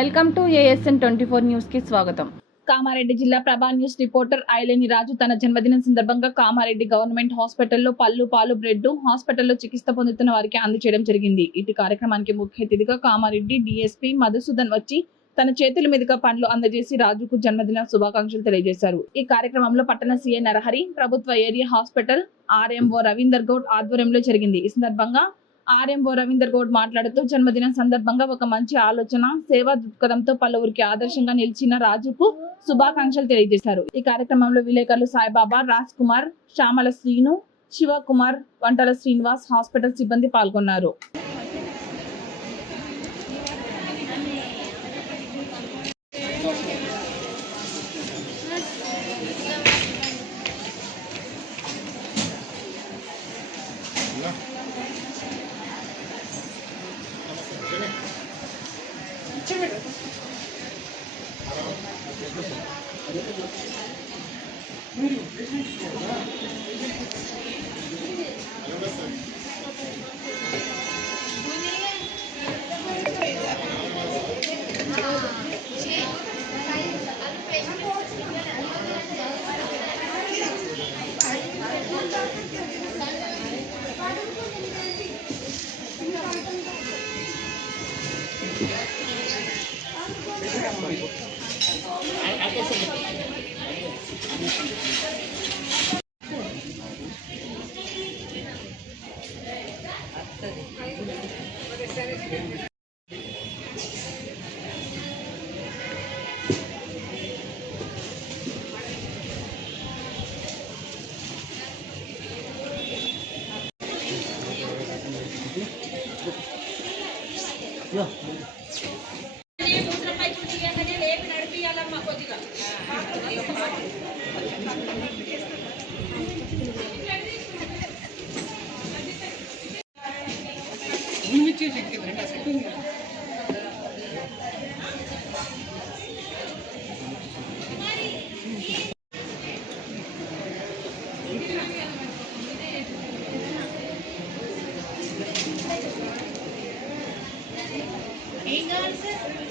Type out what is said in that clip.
Welcome to ASN 24 news కి స్వాగతం. కామారెడ్డి జిల్లా ప్రభా న్యూస్ రిపోర్టర్ ఐలేని రాజు తన జన్మదినం సందర్భంగా కామారెడ్డి గవర్నమెంట్ హాస్పిటల్లో పళ్ళు పాలు బ్రెడ్ హాస్పిటల్లో చికిత్స పొందుతున్న వారికి అందజేయడం జరిగింది. ఇటు కార్యక్రమానికి ముఖ్య అతిథిగా కామారెడ్డి డిఎస్పీ మధుసూదన్ వచ్చి తన చేతుల మీదుగా పండ్లు అందజేసి రాజుకు జన్మదిన శుభాకాంక్షలు తెలియజేశారు. ఈ కార్యక్రమంలో పట్టణ సీఐ నరహరి, ప్రభుత్వ area hospital RMO Ravinder Goud ఆధ్వర్యంలో జరిగింది. ఈ సందర్భంగా ఆర్ఎంఓ రవీందర్ గౌడ్ మాట్లాడుతూ జన్మదినం సందర్భంగా ఒక మంచి ఆలోచన, సేవా దృక్పథంతో పలువురికి ఆదర్శంగా నిలిచిన రాజుకు శుభాకాంక్షలు తెలియజేశారు. ఈ కార్యక్రమంలో విలేకరులు సాయిబాబా, రాజ్ కుమార్, శ్యామల శ్రీను, శివకుమార్, వంటల శ్రీనివాస్, హాస్పిటల్ సిబ్బంది పాల్గొన్నారు. ఏం కావాలి సార్?